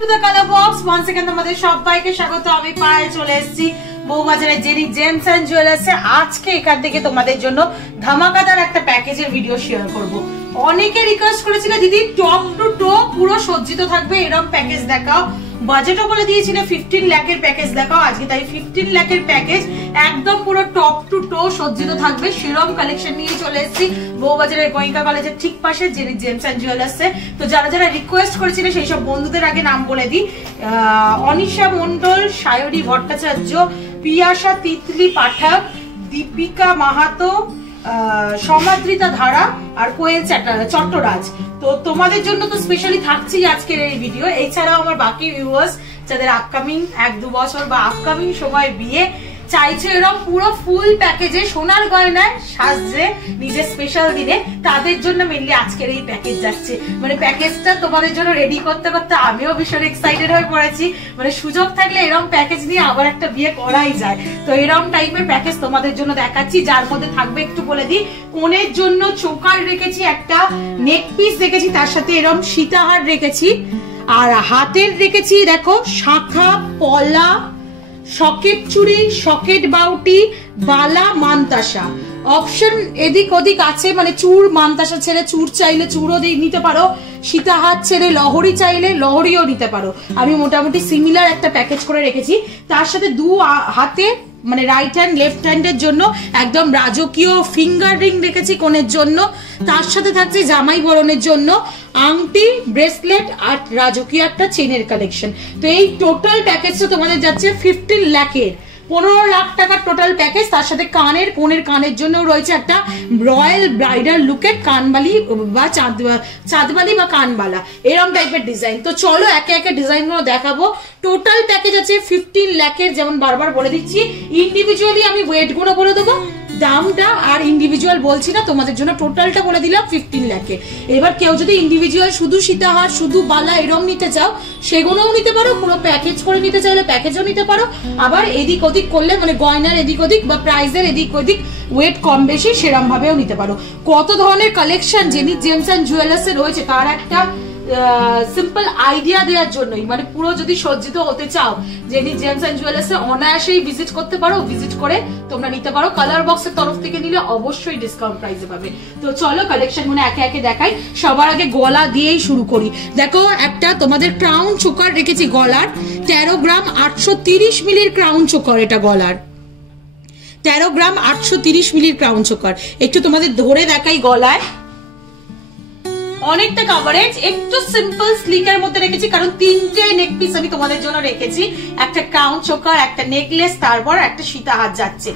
to the color box. Once again তোমাদের সবাইকে স্বাগত। আমি পায়ে চলে এসেছি বউবাজারে জেরি জেমস এন্ড জুয়েলার্সে। আজকে এখান থেকে তোমাদের জন্য ধামাকাদার একটা প্যাকেজের ভিডিও শেয়ার করব। অনেকে রিকোয়েস্ট করেছিল দিদি টপ টু টো পুরো সজ্জিত থাকবে এরকম প্যাকেজ দেখাও। বাজেটও বলে দিয়েছিল 15 লাখের প্যাকেজ দেখাও। আজকে তাই 15 লাখের প্যাকেজ একদম পুরো টপ টু টো সজ্জিত থাকবে সেরকম কালেকশন নিয়ে চলে এসেছি বউবাজারের গোয়েঙ্কা কলেজের ঠিক পাশে জেরি জেমস এন্ড জুয়েলার্সে। তো যারা যারা রিকোয়েস্ট করেছিল সেই সব বন্ধুদের আগে নাম বলে দিই। অনিশা মন্ডল, সায়রী ভট্টাচার্য, পিয়াসা তিতলি পাঠক, দীপিকা মাহাতো, সমাদ্রিতা ধারা আর কোয়েল চট্টরাজ। তো তোমাদের জন্য তো স্পেশালি থাকছেই আজকের এই ভিডিও। এছাড়াও আমার বাকি ভিউয়ার্স যাদের আপকামিং 1-2 বছর বা আপকামিং সময় বিয়ে চাইছে এরকম পুরো ফুল প্যাকেজে সোনার গয়নায় সাজছে নিজের স্পেশাল দিনে, তাদের জন্য মেনলি আজকের এই প্যাকেজ যাচ্ছে। মানে প্যাকেজটা তোমাদের জন্য রেডি করতে করতে আমিও ভীষণ এক্সাইটেড হয়ে পড়েছি। মানে সুযোগ থাকলে এরকম প্যাকেজ নিয়ে আবার একটা বিয়ে করাই যায়। তো এরকম টাইপের প্যাকেজ তোমাদের জন্য দেখাচ্ছি, যার মধ্যে থাকবে একটু বলে দিই। কোণের জন্য চোকার রেখেছি, একটা নেক পিস রেখেছি, তার সাথে এরকম সীতাহার রেখেছি, আর হাতের রেখেছি দেখো শাখা পলা, সকেট চুড়ি, সকেট বাউটি, বালা, মানতাসা। অপশন এদিক ওদিক আছে, মানে চূড় মানতাসা ছেড়ে চূড় চাইলে চূড়ও নিতে পারো, সীতাহার ছেড়ে লহরি চাইলে লহরিও নিতে পারো। আমি মোটামুটি সিমিলার একটা প্যাকেজ করে রেখেছি। তার সাথে দু হাতে মানে রাইট হ্যান্ড লেফট হ্যান্ডের জন্য একদম রাজকীয় ফিঙ্গার রিং রেখেছি কোণের জন্য। তার সাথে থাকছে জামাই বরণের জন্য আংটি, ব্রেসলেট আর রাজকীয় একটা চেনের কালেকশন। তো এই টোটাল প্যাকেজটা তোমাদের যাচ্ছে 15 লাখের, 15 লাখ টাকার টোটাল প্যাকেজ। তার সাথে কোণের কানের জন্য রয়েছে একটা রয়্যাল ব্রাইডাল লুকের কানবালি বা চাঁদবালি বা কানবালা, এরকম টাইপের ডিজাইন। তো চলো একে একে ডিজাইন গুলো দেখাবো। টোটাল প্যাকেজ আছে 15 লাখের, যেমন বারবার বলে দিচ্ছি। ইন্ডিভিজুয়ালি আমি ওয়েট গুলো বলে দেবো, দামটা আর ইন্ডিভিজুয়াল বলছি না, তোমাদের জন্য টোটালটা বলে দিলাম 15 লাখে। এবার কেউ যদি ইন্ডিভিজুয়াল শুধু সীতাহার শুধু বালা এরম নিতে চাও সেগুলোও নিতে পারো, পুরো প্যাকেজ করে নিতে চাইলে প্যাকেজও নিতে পারো। আবার এদিক ওদিক করলে মানে গয়নার এদিক ওদিক বা প্রাইসের এদিক ওদিক ওয়েট কম বেশি সেরম ভাবেও নিতে পারো। কত ধরনের কালেকশন জেনি জেমস এন্ড জুয়েলার্সে রয়েছে তার একটা সিম্পল আইডিয়া দেওয়ার জন্যই, মানে পুরো যদি সজ্জিত হতে চাও জেনি জেমস এন্ড জুয়েলার্সে অনায়াসেই ভিজিট করতে পারো। ভিজিট করে তোমরা নিতে পারো। কালার বক্সের তরফ থেকে নিলে অবশ্যই ডিসকাউন্ট প্রাইসে পাবে। তো চলো কালেকশন গুলো একে একে দেখাই। সবার আগে গলা দিয়েই শুরু করি। দেখো একটা তোমাদের ক্রাউন চোকার রেখেছি গলার, 13 গ্রাম 830 মিলির ক্রাউন চোকার। এটা গলার 13 গ্রাম 830 মিলির ক্রাউন চোকার। একটু তোমাদের ধরে দেখাই গলায় অনেকটা কভারেজ, একটু সিম্পল স্লিকের মধ্যে রেখেছি কারণ 3টে নেক পিস আমি তোমাদের জন্য রেখেছি। একটা ক্রাউন চোকার, একটা নেকলেস, তারপর একটা সীতাহার যাচ্ছে।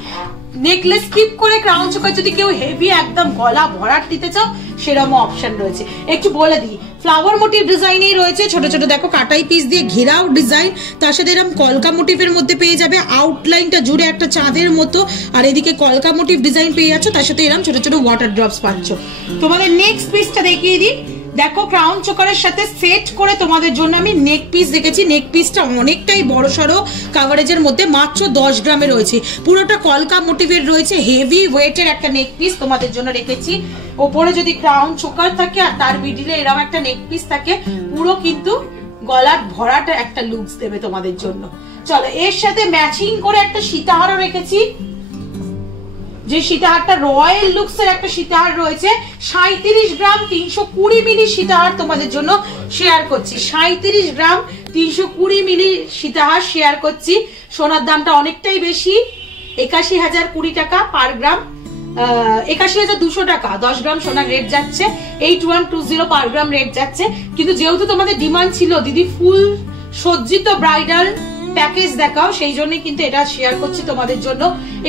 নেকলেস স্কিপ করে ক্রাউন চোকার যদি কেউ হেভি একদম গলা ভরাট দিতে চাও সেরকম অপশন রয়েছে। একটু বলে দিই, ফ্লাওয়ার মোটিভ ডিজাইনেই রয়েছে, ছোট ছোট দেখো কাটাই পিস দিয়ে ঘেরাও ডিজাইন। তার সাথে এরকম কলকা মোটিভের মধ্যে পেয়ে যাবে, আউটলাইনটা জুড়ে একটা চাঁদের মতো, আর এদিকে কলকা মোটিভ ডিজাইন পেয়ে যাচ্ছ। তার সাথে এরকম ছোট ছোট ওয়াটার ড্রপস পাচ্ছ। তোমাদের নেক্সট পিসটা দেখিয়ে দিই। দেখো ক্রাউন চোকারের সাথে সেট করে তোমাদের জন্য আমি নেক পিস রেখেছি। নেক পিসটা অনেকটাই বড় সড়ো কাভারেজের মধ্যে, মাত্র 10 গ্রামে রয়েছে। পুরোটা কলকা মোটিভের রয়েছে, হেভি ওয়েটের একটা নেক পিস তোমাদের জন্য রেখেছি। ওপরে যদি ক্রাউন চোকার থাকে আর তার মিডিলে এরকম একটা নেক পিস থাকে, পুরো কিন্তু গলার ভরাটা একটা লুকস দেবে তোমাদের জন্য। চলো এর সাথে ম্যাচিং করে একটা সীতাহারও রেখেছি, যে সীতাহারটা রয়্যাল লুকস এর একটা সীতাহার রয়েছে। 37 গ্রাম 320 মিলি সীতাহার তোমাদের জন্য শেয়ার করছি। 37 গ্রাম 320 মিলি সীতাহার শেয়ার করছি। সোনার দামটা অনেকটাই বেশি, 81,020 টাকা পার গ্রাম, 81,200 টাকা 10 গ্রাম সোনার রেট যাচ্ছে। 8120 পার গ্রাম রেট যাচ্ছে। কিন্তু যেহেতু তোমাদের ডিমান্ড ছিল দিদি ফুল সজ্জিত ব্রাইডাল প্যাকেজ দেখাও, সেই জন্যই কিন্তু এটা শেয়ার করছি তোমাদের জন্য।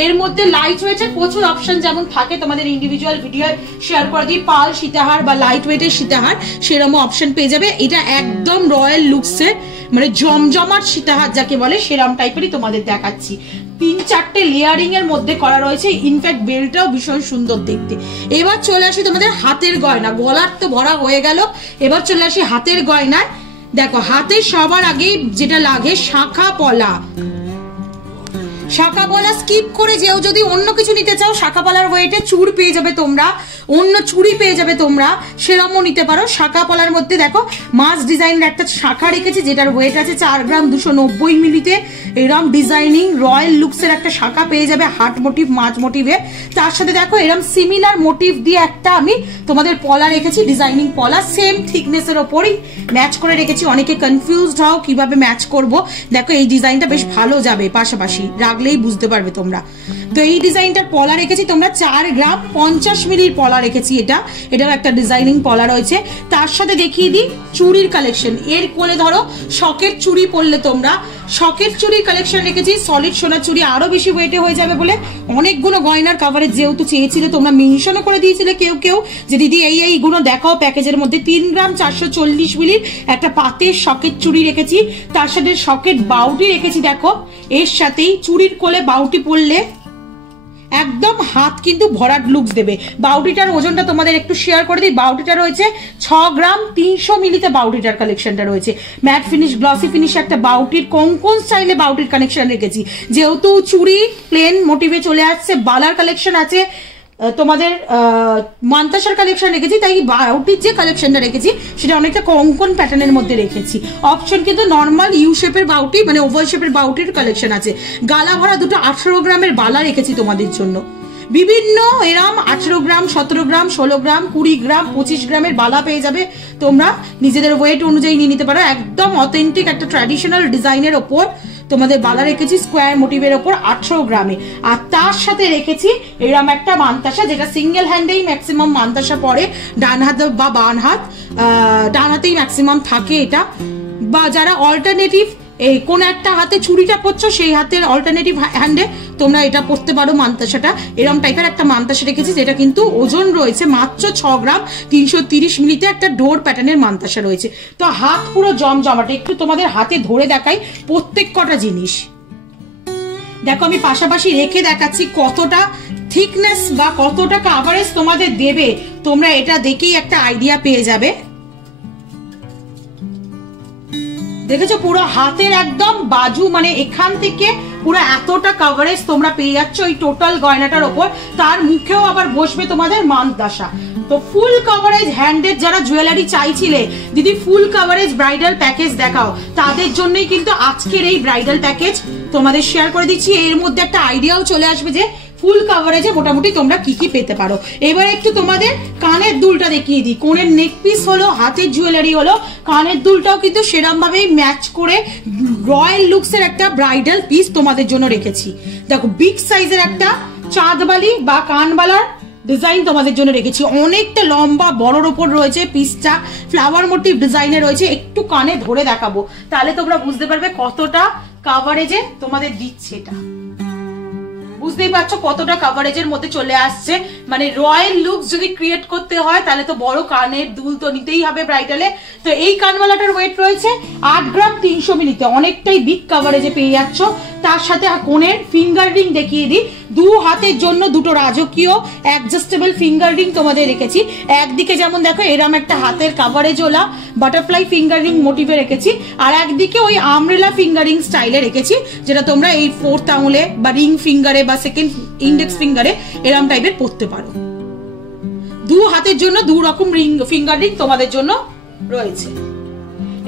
এর মধ্যে লাইট ওয়েটের প্রচুর অপশন যেমন থাকে তোমাদের ইন্ডিভিজুয়াল ভিডিও শেয়ার করে দিই, পাল সীতাহার বা লাইট ওয়েটের সীতাহার সেরকম অপশন পেয়ে যাবে। এটা একদম রয়্যাল লুকসের মানে জমজমাট সীতাহার যাকে বলে সেরকম টাইপেরই তোমাদের দেখাচ্ছি। 3-4টে লেয়ারিং এর মধ্যে করা রয়েছে, ইনফ্যাক্ট বেলটাও ভীষণ সুন্দর দেখতে। এবার চলে আসি তোমাদের হাতের গয়না। গলার তো ভরা হয়ে গেল, এবার চলে আসি হাতের গয়নায়। দেখো হাতে সবার আগে যেটা লাগে শাখা পলা। শাঁখাপলা স্কিপ করে যেও যদি অন্য কিছু নিতে চাও, শাঁখাপলার ওয়েটে চুড় পেয়ে যাবে তোমরা, অন্য চুড়ি পেয়ে যাবে তোমরা, সেরকমও নিতে পারো। শাঁখাপলার মধ্যে দেখো মাছ ডিজাইনের একটা শাঁখা রেখেছি যেটার ওয়েট আছে 4 গ্রাম 290 মিলিতে। এরম ডিজাইনিং রয়্যাল লুকসের একটা শাঁখা পেয়ে যাবে হার্ট মোটিভ, মাছ মোটিভে। তার সাথে দেখো এরম সিমিলার মোটিভ দিয়ে একটা আমি তোমাদের পলা রেখেছি, ডিজাইনিং পলা, সেম থিকনেসের ওপরই ম্যাচ করে রেখেছি। অনেকে কনফিউজড হও কিভাবে ম্যাচ করব, দেখো এই ডিজাইনটা বেশ ভালো যাবে, পাশাপাশি রাখলেই বুঝতে পারবে তোমরা। তো এই ডিজাইনটার পলা রেখেছি তোমরা 4 গ্রাম 50 মিলির পলা রেখেছি। এটাও একটা ডিজাইনিং পলা রয়েছে। তার সাথে দেখিয়ে দিই চুড়ির কালেকশন। এর কোলে ধরো শকের চুড়ি পরলে তোমরা, শকের চুড়ির কালেকশন রেখেছি। সলিড সোনার চুড়ি আরো বেশি ওয়েটে হয়ে যাবে বলে অনেকগুলো গয়নার কভারেজ যেহেতু চেয়েছিলে তোমরা, মেনশনও করে দিয়েছিলে কেউ যে দিদি এইগুলো দেখাও প্যাকেজের মধ্যে। 3 গ্রাম 440 মিলির একটা পাতের শকের চুড়ি রেখেছি, তার সাথে শকের বাউটি রেখেছি। দেখো এর সাথেই চুড়ির কোলে বাউটি পরলে একদম হাত কিন্তু ভরাট লুকস দেবে। বাউটিটার ওজনটা তোমাদের একটু শেয়ার করে দিই। বাউটিটা রয়েছে 6 গ্রাম 300 মিলিতে বাউটিটার কালেকশনটা রয়েছে। ম্যাট ফিনিশ, গ্লসি ফিনিশ একটা বাউটির কোন স্টাইলে বাউটির কালেকশন রেখেছি। যেহেতু চুড়ি প্লেন মোটিভে চলে আসছে, বালার কালেকশন আছে, তোমাদের মান্তাসার কালেকশন রেখেছি, তাই বাউটির যে কালেকশনটা রেখেছি সেটা অনেকটা কঙ্কন প্যাটার্নের মধ্যে রেখেছি। অপশন কিন্তু নর্মাল ইউ শেপের বাউটি, মানে ওভাল শেপের বাউটির কালেকশন আছে। গালা ভরা দুটো 18 গ্রামের বালা রেখেছি তোমাদের জন্য। বিভিন্ন এরাম 18 গ্রাম 17 গ্রাম 16 গ্রাম 20 গ্রাম 25 গ্রামের বালা পেয়ে যাবে তোমরা, নিজেদের ওয়েট অনুযায়ী নিয়ে নিতে পারো। একদম অথেন্টিক একটা ট্র্যাডিশনাল ডিজাইনের ওপর তোমাদের বালা রেখেছি স্কোয়ার মোটিভের ওপর 18 গ্রামে। আর তার সাথে রেখেছি এরম একটা মান্তাসা, যেটা সিঙ্গেল হ্যান্ডেই ম্যাক্সিমাম মান্তাসা পরে, ডান হাত বা বাম হাত, ডান হাতেই ম্যাক্সিমাম থাকে এটা। বা যারা অল্টারনেটিভ এই কোন একটা হাতে চুড়িটা পরছো সেই হাতের অল্টারনেটিভ হ্যান্ডে তোমরা এটা পরতে পারো মান্তাসাটা। এরকম টাইপের একটা মান্তাসা রেখেছি যেটা কিন্তু ওজন রয়েছে মাত্র 6 গ্রাম 330 মিলিতে, একটা ডোর প্যাটার্নের মান্তাসা রয়েছে। তো হাত পুরো জমজমাটে, একটু তোমাদের হাতে ধরে দেখাই প্রত্যেক কটা জিনিস। দেখো আমি পাশাপাশি রেখে দেখাচ্ছি কতটা থিকনেস বা কতটা কাভারেজ তোমাদের দেবে, তোমরা এটা দেখেই একটা আইডিয়া পেয়ে যাবে। দেখেছো পুরো হাতের একদম বাজু, মানে এখান থেকে পুরো এতটা কভারেজ তোমরা পেয়ে যাচ্ছ এই টোটাল গয়নাটার ওপর। তার মুখেও আবার বসবে তোমাদের মান্তাসা। তো ফুল কভারেজ হ্যান্ডের যারা জুয়েলারি চাইছিলে দিদি ফুল কভারেজ ব্রাইডাল প্যাকেজ দেখাও, তাদের জন্যই কিন্তু আজকের এই ব্রাইডাল প্যাকেজ তোমাদের শেয়ার করে দিচ্ছি। এর মধ্যে একটা আইডিয়াও চলে আসবে যে ফুল কভারেজে মোটামুটি তোমরা কি কি পেতে পারো। এবার একটু তোমাদের কানের দুলটা দেখিয়ে দিই। কোণের নেক পিস হলো, হাতের জুয়েলারি হলো, কানের দুলটাও কিন্তু সেরকম ভাবেই ম্যাচ করে রয়্যাল লুকসের একটা ব্রাইডাল পিস তোমাদের জন্য রেখেছি। দেখো বিগ সাইজের একটা চাঁদবালি বা কানবালার ডিজাইন তোমাদের জন্য রেখেছি, অনেকটা লম্বা বড়র ওপর রয়েছে পিসটা, ফ্লাওয়ার মোটিভ ডিজাইনে রয়েছে। একটু কানে ধরে দেখাবো তাহলে তোমরা বুঝতে পারবে কতটা কাভারেজে তোমাদের দিচ্ছে। এটা বুঝতেই পারছো কতটা কাভারেজের মধ্যে চলে আসছে। মানে রয়্যাল লুক যদি ক্রিয়েট করতে হয় তাহলে তো বড় কানের দুল তো নিতেই হবে ব্রাইডালে। তো এই কানওয়ালাটার ওয়েট রয়েছে 8 গ্রাম 300 মিলিতে, অনেকটাই বিগ কাভারেজে পেয়ে যাচ্ছ। তার সাথে কোণের ফিঙ্গার রিং দেখিয়ে দিই। 2 হাতের জন্য দুটো রাজকীয় অ্যাডজাস্টেবল ফিঙ্গার রিং তোমাদের রেখেছি। একদিকে যেমন দেখো এরম একটা হাতের কাভারেজ ওলা বাটারফ্লাই ফিঙ্গার রিং মোটিভে রেখেছি, আর একদিকে ওই আমরেলা ফিঙ্গার রিং স্টাইলে রেখেছি, যেটা তোমরা এই 4th আঙুলে বা রিং ফিঙ্গারে বা সেকেন্ড ইন্ডেক্স ফিঙ্গারে এরম টাইপের পরতে পারো। 2 হাতের জন্য 2 রকম রিং ফিঙ্গার রিং তোমাদের জন্য রয়েছে।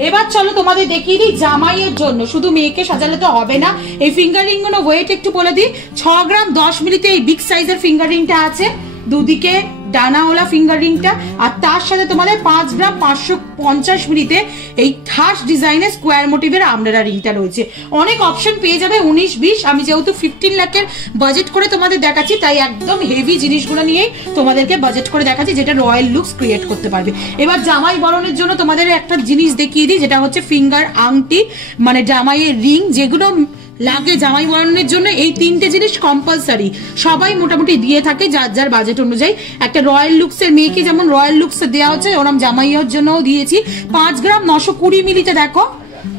এবার চলো তোমাদের দেখিয়ে দিই জামাইয়ের জন্য, শুধু মেয়েকে সাজালে তো হবে না। এই ফিঙ্গার রিং গুলো ওয়েট একটু বলে দিই। 6 গ্রাম 10 মিলিতে এই বিগ সাইজের ফিঙ্গার রিংটা আছে, দুদিকে ডানাওয়ালা ফিঙ্গার রিংটা, আর তার সাথে তোমাদের 5 গ্রাম 550 মিলিতে এই ঠাস ডিজাইনের স্কোয়ার মোটিভের আমরেলা রিংটা রয়েছে। অনেক অপশন পেয়ে যাবে 19-20। আমি যেহেতু 15 লাখের বাজেট করে তোমাদের দেখাচ্ছি তাই একদম হেভি জিনিসগুলো নিয়েই তোমাদেরকে বাজেট করে দেখাচ্ছি, যেটা রয়্যাল লুকস ক্রিয়েট করতে পারবে। এবার জামাই বরণের জন্য তোমাদের একটা জিনিস দেখিয়ে দিই, যেটা হচ্ছে ফিঙ্গার আংটি, মানে জামাইয়ের রিং যেগুলো লাগে জামাই বরণের জন্য। এই 3টে জিনিস কম্পালসারি, সবাই মোটামুটি দিয়ে থাকে যার যার বাজেট অনুযায়ী। একটা রয়্যাল লুকসের মেয়েকে যেমন রয়্যাল লুকস দেওয়া হচ্ছে ওরম জামাইয়ের জন্যও দিয়েছি। 5 গ্রাম 920 মিলিতে দেখো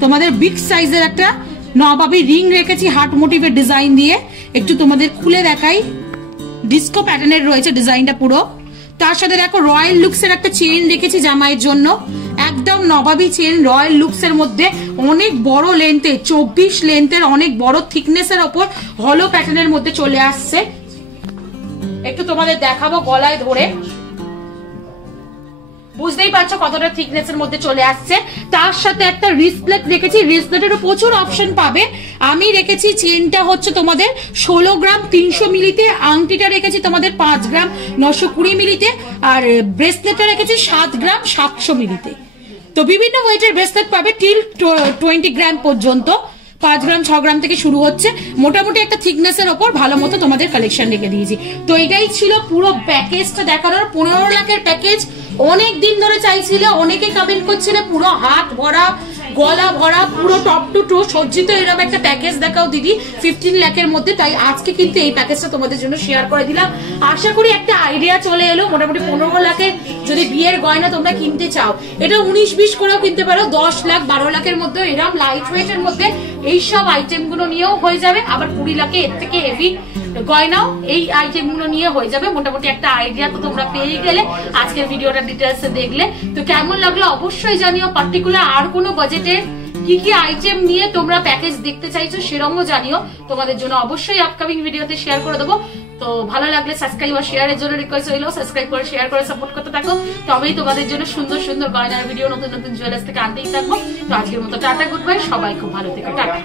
তোমাদের বিগ সাইজের একটা নবাবী রিং রেখেছি হার্ট মোটিভের ডিজাইন দিয়ে। একটু তোমাদের খুলে দেখাই, ডিস্কো প্যাটার্নের রয়েছে ডিজাইনটা পুরো। তার সাথে দেখো রয়্যাল লুকসের একটা চেইন রেখেছি জামাইয়ের জন্য, একদম একদম নবাবী চেন রয়্যাল লুকস এর মধ্যে অনেক বড় লেন্থে 24 লেন্থের অনেক বড় থিকনেসের ওপর হলো প্যাটার্নের মধ্যে চলে আসছে। একটু তোমাদের দেখাবো গলায় ধরে, বুঝতেই পারছো কতটা থিকনেসের মধ্যে চলে আসছে। তার সাথে একটা রিস্টলেট রেখেছি, রিস্টলেটেরও প্রচুর অপশন পাবে। আমি রেখেছি চেনটা হচ্ছে তোমাদের 16 গ্রাম 300 মিলিতে, আংটিটা রেখেছি তোমাদের 5 গ্রাম 920 মিলিতে, আর ব্রেসলেটটা রেখেছি 7 গ্রাম 700 মিলিতে। তো বিভিন্ন ওয়েটের ব্রেসলেট পাবে টিল 20 গ্রাম পর্যন্ত, 5 গ্রাম 6 গ্রাম থেকে শুরু হচ্ছে। মোটামুটি একটা থিকনেসের ওপর ভালো মতো তোমাদের কালেকশন রেখে দিয়েছি। তো এটাই ছিল পুরো প্যাকেজটা দেখানোর। 15 লাখের প্যাকেজ অনেক দিন ধরে চাইছিল, অনেকে কমেন্ট করছিল পুরো হাত ভরা গলা ভরা পুরো টপ টু টো সজ্জিত এরকম একটা প্যাকেজ দেখাও দিদি 15 লাখের মধ্যে। তাই আজকে কিন্তু এই প্যাকেজটা তোমাদের জন্য শেয়ার করে দিলাম। আশা করি একটা আইডিয়া চলে এলো। মোটামুটি 15 লাখে যদি বিয়ের গয়না তোমরা কিনতে চাও, এটা 19-20 করেও কিনতে পারো, 10 লাখ 12 লাখের মধ্যে এরকম লাইট ওয়েট এর মধ্যে এইসব আইটেম গুলো নিয়েও হয়ে যাবে। আবার 20 লাখে এর থেকে হেভি গয়নাও এই আইটেম গুলো নিয়ে হয়ে যাবে। মোটামুটি একটা আইডিয়া তো তোমরা পেয়ে গেলে আজকের ভিডিওটা ডিটেলস দেখলে। তো কেমন লাগলো অবশ্যই জানিও। পার্টিকুলার আর কোনো বাজেটে কি কি আইটেম নিয়ে তোমরা প্যাকেজ দেখতে চাইছো সেরকমও জানিও, তোমাদের জন্য অবশ্যই আপকামিং ভিডিওতে শেয়ার করে দেবো। তো ভালো লাগলে সাবস্ক্রাইব আর শেয়ারের জন্য রিকোয়েস্ট হইলো, সাবস্ক্রাইব করে শেয়ার করে সাপোর্ট করতে থাকো, তবেই তোমাদের জন্য সুন্দর সুন্দর গয়নার ভিডিও নতুন নতুন জুয়েলার্স থেকে আনতেই থাকবো। তো আজকের মতো টাটা, গুড বাই, সবাই খুব ভালো থেকো, টাটা।